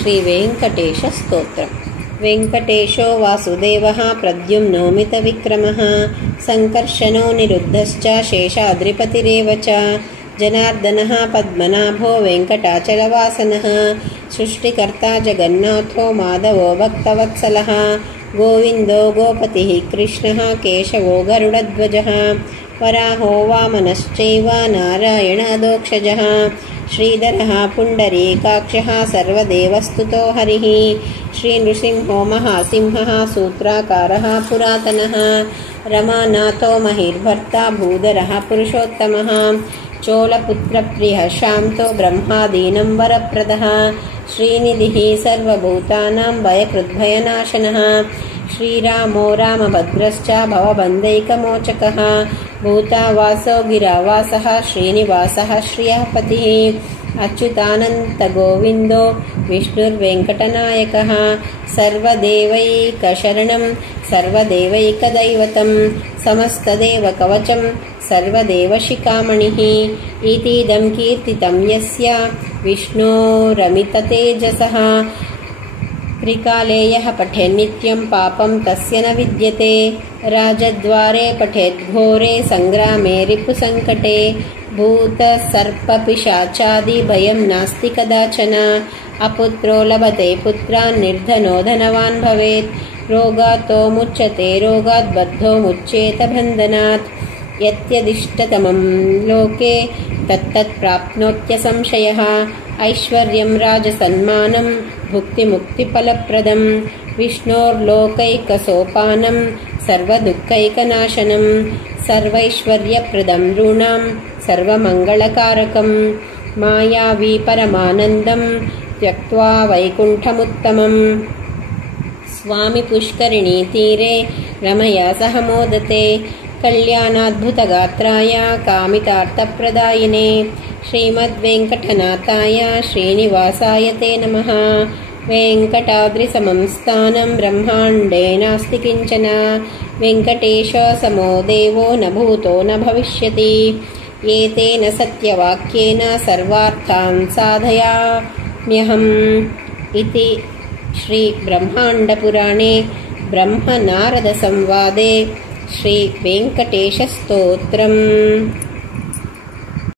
श्रीवेङ्कटेशस्तोत्रम्। वेङ्कटेशो वासुदेवः प्रद्युम्नो मितविक्रमः सङ्कर्षणो निरुद्धश्च शेषाद्रिपतिरेव च जनार्दनः पद्मनाभो वेङ्कटाचलवासनः सृष्टिकर्ता जगन्नाथो माधवो भक्तवत्सलः गोविन्दो गोपतिः कृष्णः केशवो गरुडध्वजः वराहो वामनश्चैव नारायणादोक्षजः श्रीधरः पुण्डरीकाक्षः सर्वदेवस्तुतो हरिः श्रीनृसिंहो महासिंहः सूत्राकारः पुरातनः रमानाथो महिर्भर्ता भूधरः पुरुषोत्तमः चोलपुत्रप्रियः शान्तो ब्रह्मादीनं वरप्रदः श्रीनिधिः सर्वभूतानां भयकृद्भयनाशनः श्रीरामो रामभद्रश्च भवबन्धैकमोचकः भूतावासो गिरावासः श्रीनिवासः श्रियः पतिः अच्युतानन्तगोविन्दो विष्णुर्वेङ्कटनायकः सर्वदेवैकशरणं सर्वदेवैकदैवतं समस्तदेवकवचं सर्वदेवशिखामणिः इतीदं कीर्तितं यस्य विष्णोरमिततेजसः त्रिकाले यः पठेन्नित्यं पापं तस्य न विद्यते राजद्वारे पठेद्घोरे सङ्ग्रामे रिपुसङ्कटे भूतसर्पपिशाचादिभयं नास्ति कदाचन अपुत्रो लभते पुत्रान् निर्धनो धनवान् भवेत् रोगातो मुच्यते रोगात् बद्धो मुच्येत बन्धनात् यत्यदिष्टतमं लोके तत्तत् प्राप्नोत्यसंशयः ऐश्वर्यं राजसन्मानं भुक्तिमुक्तिफलप्रदं विष्णोर्लोकैकसोपानं सर्वदुःखैकनाशनं सर्वैश्वर्यप्रदं नृणां सर्वमङ्गलकारकं मायावी परमानन्दं त्यक्त्वा वैकुण्ठमुत्तमम् स्वामी पुष्करिणीतीरे रमया सह मोदते कल्याणाद्भुतगात्राय कामितार्थप्रदायिने श्रीमद्वेङ्कटनाथाय श्रीनिवासाय ते नमः। वेङ्कटाद्रिसमं स्थानं ब्रह्माण्डे नास्ति किञ्चन वेङ्कटेशसमो देवो न भूतो न भविष्यति एतेन सत्यवाक्येन सर्वार्थान् साधयाम्यहम् इति श्रीब्रह्माण्डपुराणे ब्रह्मनारदसंवादे श्रीवेङ्कटेशस्तोत्रम्।